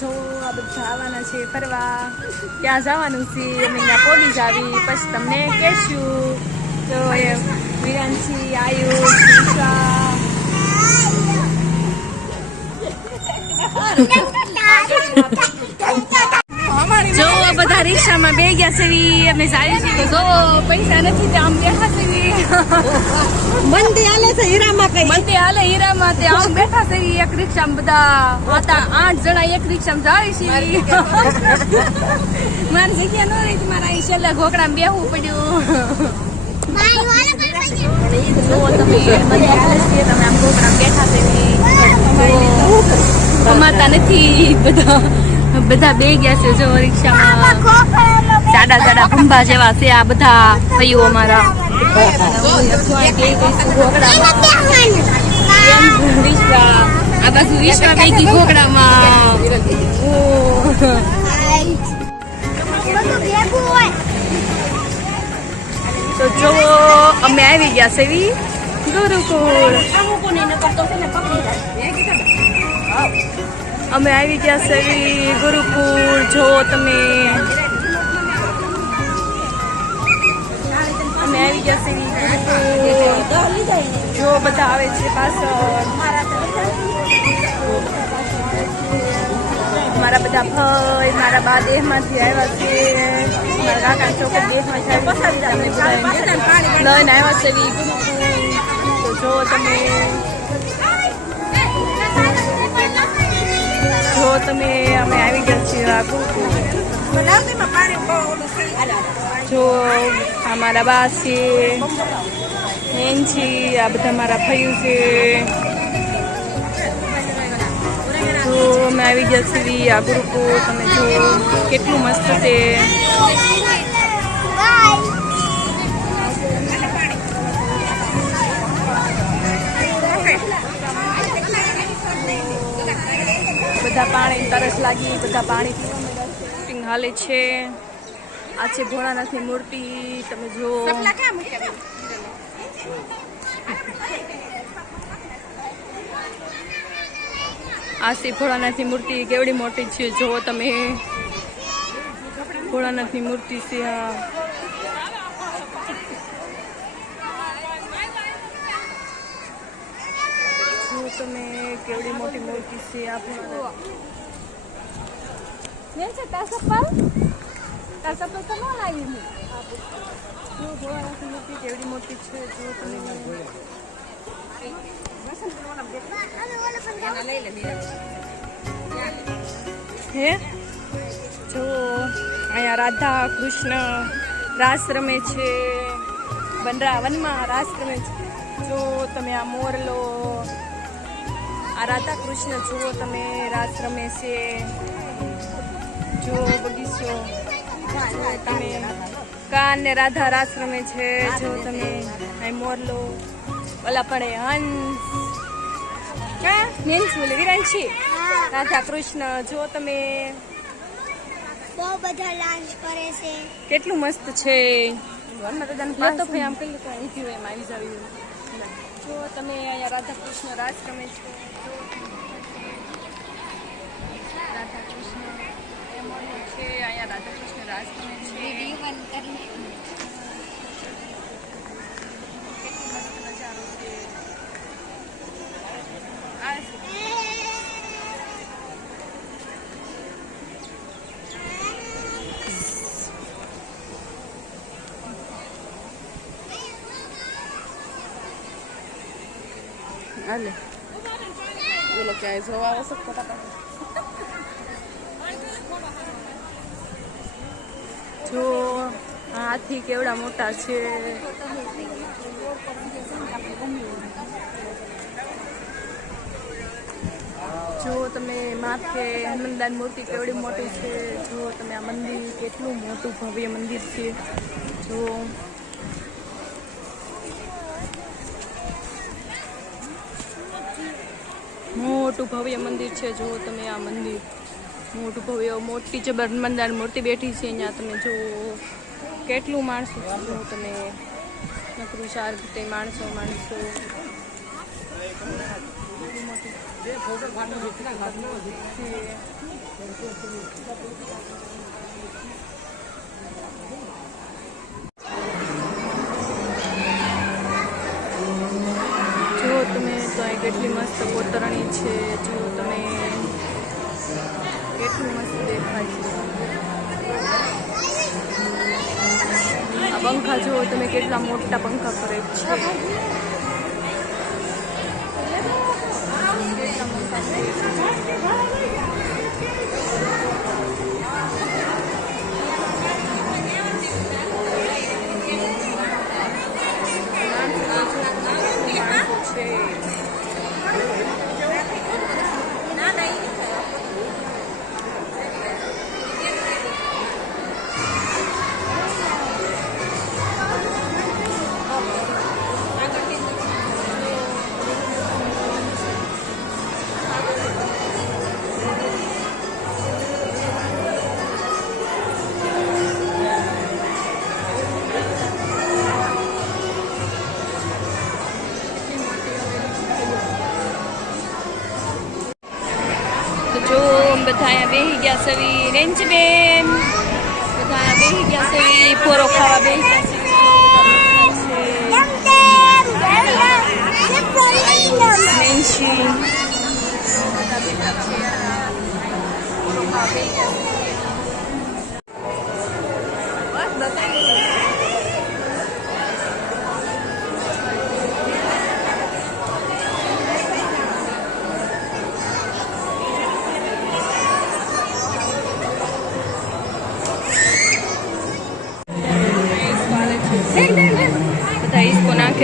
જો આ બધા આવવાના છે ફરવા. ત્યાં જવાનું છે. અમે ત્યાં પોલીસ આવી પછી તમને કહેશું. તો એ વિરાંશી આયુષ વિશ્વા જો બધા રિક્ષામાં બે ગયા છે અમે જાય છે તો પૈસા નથી તે આમ બેઠા છે ઈ. મંદી હાલે છે હીરામાં કઈ? મંદિર હાલે હીરામાં તે આમ બેઠા છે એક રિક્ષામાં બધા. હતા આઠ જણા એક રિક્ષામાં જાય છે. મારી જગ્યા ન રહી મારા અહીં છેલ્લે ઘોકડામાં બેહવું પડ્યું. કમાતા નથી બધા. બધા બે ગયા છે જો રિક્ષામાં. જાડા જાડા ખંભા જેવા છે આ બધા ભાઈઓ અમારા. આ બાજુ વિશ્વા પૈકી ઘોકડામાં તો જો, અમે આવી ગયા છે વી. ગુરુકુળ અમે આવી ગયા છે ગુરુકુળ. જો તમે અમે આવી ગયા જો બધા આવે છે પાછળ. મારા બધા ભાઈ, મારા બા દેહમાંથી આવ્યા છે. મારા કાકા છોકરા દેહમાંથી આવ્યા આવ્યા છે ગુરુકુળ. જો તમે તમે અમે આવી ગયા છીએ આ જો આ મારા બા છે, બેન છે, આ બધા મારા ભાઈઓ છે. જો અમે આવી ગયા છીએ આ ગુરુકુળ. તમે જો કેટલું મસ્ત છે. બધા પાણી તરસ લાગી બધા પાણી હાલે છે. આ છે ભોળાનાથની મૂર્તિ તમે જો આ છે ભોળાનાથની મૂર્તિ કેવડી મોટી છે જુઓ તમે. ભોળાનાથની મૂર્તિ છે આ જુઓ તમે કેવડી મોટી મૂર્તિ છે આપણે છે તાર ચપ્પલ? તાર ચપ્પલ તો ન લાવી મેં જો ભોળાનાથની મૂર્તિ કેવડી મોટી છે જો તમે હે? જો અહીંયા રાધા કૃષ્ણ રાસ રમે છે વનરા વનમાં રાસ રમે છે. જો તમે આ મોરલો આ રાધા કૃષ્ણ જુઓ તમે રાસ રમે છે. જો બગીચો. તમે કાન ને રાધા રાસ રમે છે. જો તમે મોરલો. ઓલા પડે હંસ. ક્યાં નેન્સ બોલે વિરાંશી રાધા કૃષ્ણ જો તમે. બહુ બધા લાંચ કરે છે. કેટલું મસ્ત છે. લો તો આમ કઈ તો અહીંથી એમ આવી જાવી જો તમે અહીંયા રાધા કૃષ્ણ રાસ રમે છે જો રાધા કૃષ્ણ એમ ઓલું છે અહીંયા રાધા કૃષ્ણ રાસ રમે છે કેટલું મસ્ત નજારો છે આ શું? હાલે બોલો ક્યાંય જોવા આવશે ફટાફટ જો હાથી કેવડા મોટા છે. જો તમે માથે હનુમાન મૂર્તિ કેવડી મોટી છે. જો તમે આ મંદિર કેટલું મોટું ભવ્ય મંદિર છે. જો. મોટું ભવ્ય મંદિર છે. જો તમે આ મંદિર મોટું ભવ્ય મોટી જબર હનુમાનદાર મૂર્તિ બેઠી છે અહીંયા તમે જો કેટલું માણસો જો તમે નકરું ચાર તે માણસો માણસો. જો તમે તો કેટલી મસ્ત કોતરણી છે જો તમે. કેટલું મસ્ત દેખાય છે આ પંખા જુઓ તમે કેટલા મોટા પંખા ફરે છે કેટલા મોટા ગયા સવી રેન્જ બેન બધા અહીંયા બેસી ગયા સવી પોરો ખાવા બેસી ગયા છે નેન્સી બધા બેઠા છે પોરો ખાવા બેસી ગયા છે. બસ બતાવી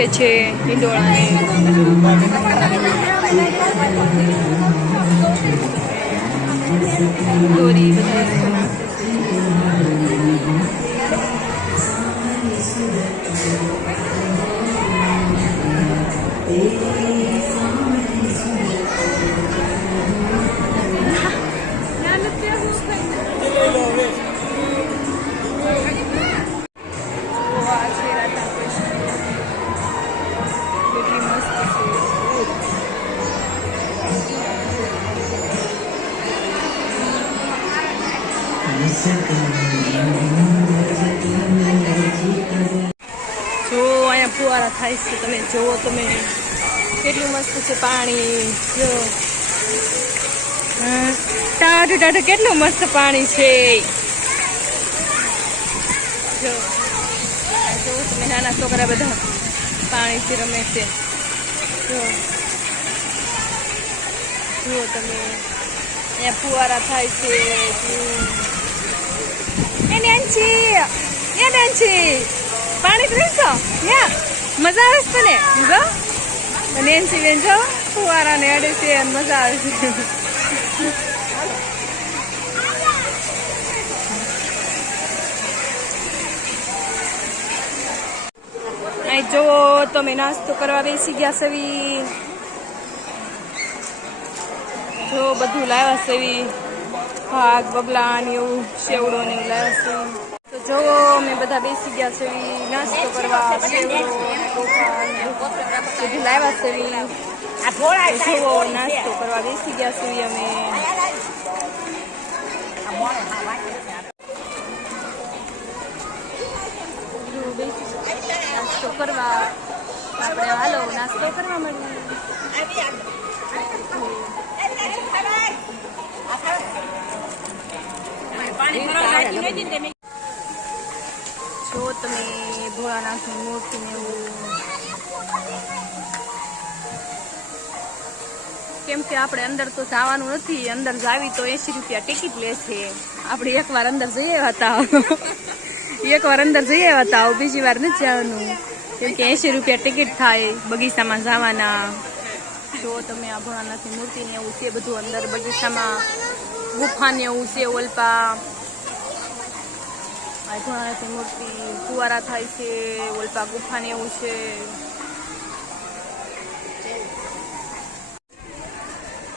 ઈસકો નાખે છે હિંડોળાને દોરી બધા ઈસકો નાખે ફુવારા થાય છે, તમે જુઓ તમે. કેટલું મસ્ત છે પાણી, જો. ટાઢું ટાઢું કેટલું મસ્ત પાણી છે. જો. આ તમે, નાના છોકરા બધા પાણીથી રમે છે. જો. જુઓ તમે. અહીંયા ફુવારા થાય છે. જુઓ. એ નેન્સી એ નેન્સી પાણી પીશો યા મજા આવે છે તને જો. નેન્સી બેન જો ફુવારાને અડે છે અને મજા આવે છે. અહીં જો, તમે નાસ્તો કરવા બેસી ગયા સવી. જો, બધું લાવ્યા સવી. ભાગ, બબલા ને એવું સેવડો ને એવું લાવ્યા છે તો જો અમે બધા બેસી ગયા છે નાસ્તો કરવા બધું લાવ્યા છે જુઓ નાસ્તો કરવા બેસી ગયા છે અમે. નાસ્તો કરવા. આપણે હાલો નાસ્તો કરવા મળીએ જો તમે ભોળાનાથની મૂર્તિ ને એવું કેમ કે આપણે અંદર તો જવાનું નથી, અંદર જાવી તો એસી રૂપિયા ટિકિટ લે છે. આપણે એકવાર અંદર જઈ આવ્યા હતા એકવાર અંદર જઈ આવ્યા હતા બીજી વાર નથી જવાનું. કેમ કે એસી રૂપિયા ટિકિટ થાય, બગીચામાં જવાના. જો તમે આ ભોળાનાથની મૂર્તિ ને એવું છે, બધું અંદર બગીચામાં ગુફા ને એવું છે, ઓલપા. આ ભોળાનાથની મૂર્તિ કુવારા થાય છે, ઓલપા ગુફાને એવું છે.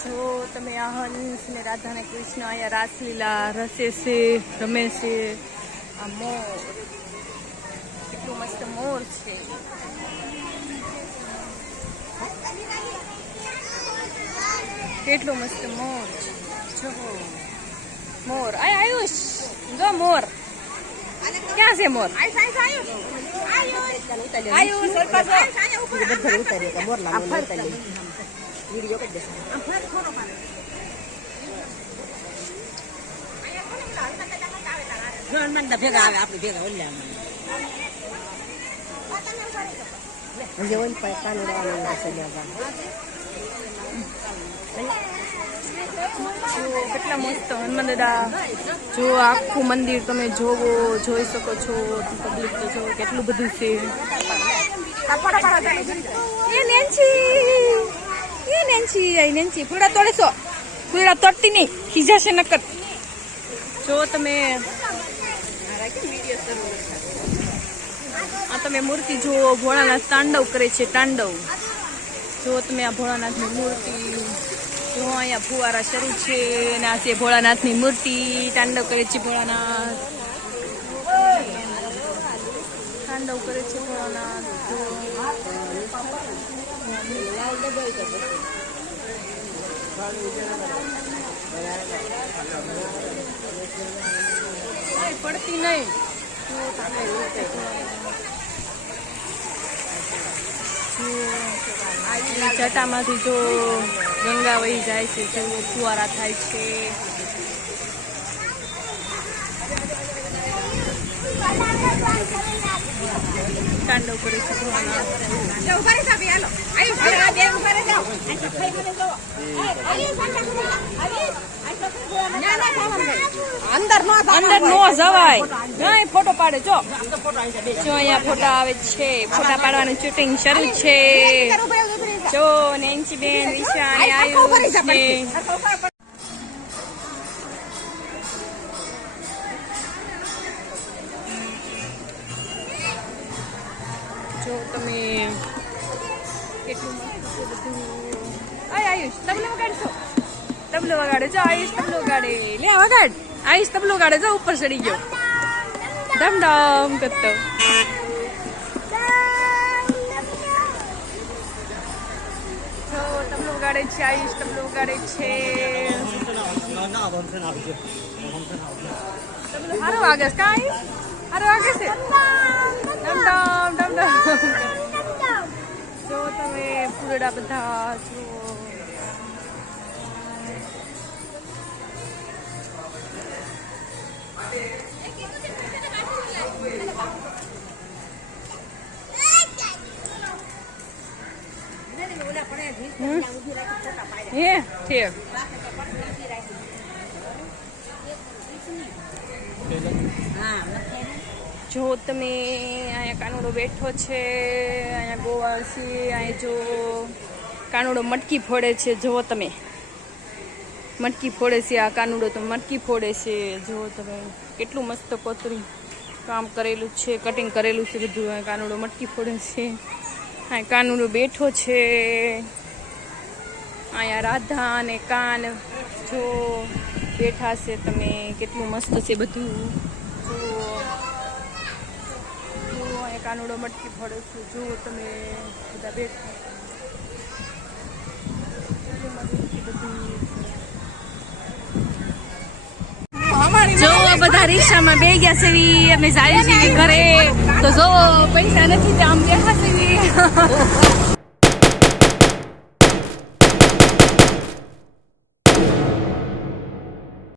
જો તમે આ હંસ ને રાધા ને કૃષ્ણ અહીંયા રાસલીલા રસે છે, રમે છે. આ મોર, કેટલું મસ્ત મોર છે. કેટલું મસ્ત મોર. જો, મોર. આય, આયુષ, જો મોર. ક્યાં છે મોર. ભેગા આવે આપણે ભેગા ઓલ્યા કેટલા મસ્ત હનુમાન દાદા જો આખું મંદિર તમે જોવો, જોઈ શકો છો પબ્લિક તો જો કેટલું બધું છે. ફૂડા તોડેસો ફૂડા તોડતી નહીં, ખીજાશે નકર. જો તમે આ તમે મૂર્તિ જુઓ, ભોળાનાથ તાંડવ કરે છે, તાંડવ. જો તમે આ ભોળાનાથની મૂર્તિ જો અહીંયા ફુવારા શરૂ છે અને ભોળાનાથની મૂર્તિ, તાંડવ કરે છે ભોળાનાથ. તાંડવ કરે છે ભોળાનાથ. પડતી નહીં. જો જટામાંથી જો ગંગા વહી જાય છે જેવો ફુવારા થાય છે. તાંડવ કરે છે અંદર નો અંદર નો જવાય. નહીં ફોટો પાડે જો. જો અહીંયા ફોટા આવે છે. ફોટા પાડવાની શૂટિંગ શરૂ છે. જો નેન્સી બેન વિશા અને આયુષ ને જો તમે કેટલું આય આયુષ તબલો વગાડશો તબલો વગાડે. જો આયુષ તબલો વગાડે. લે વગાડ. આયુષ તબલો વગાડે. જો ઉપર ચડી ગયો. ડમ કરતો જો છે આયુષ તબલો વગાડે છે. તબલો હારો વાગે છે કા આયુષ વાગે છે? ડમ ડમ ડમ ડમ જો તમે પૂરડા બધા જુઓ હે ઠીક જો તમે અહીંયા કાનુડો બેઠો છે, અહીંયા ગોવા છે અહીંયા જો કાનુડો મટકી ફોડે છે, જુઓ તમે. મટકી ફોડે છે આ કાનુડો તો મટકી ફોડે છે. જુઓ તમે, કેટલું મસ્ત કોતરી કામ કરેલું છે કટિંગ કરેલું છે બધું. કાનુડો મટકી ફોડે છે. કાનુડો બેઠો છે. અહીંયા રાધા અને કાન જો બેઠા છે તમે, કેટલું મસ્ત છે બધું જુઓ જુઓ અહીંયા કાનુડો મટકી ફળો છું જુઓ તમે બધા બેઠા બધું. રિક્ષામાં બે ગયા છે અમે જાય છે ઘરે તો જો, પૈસા નથી તો આમ બેઠા છે.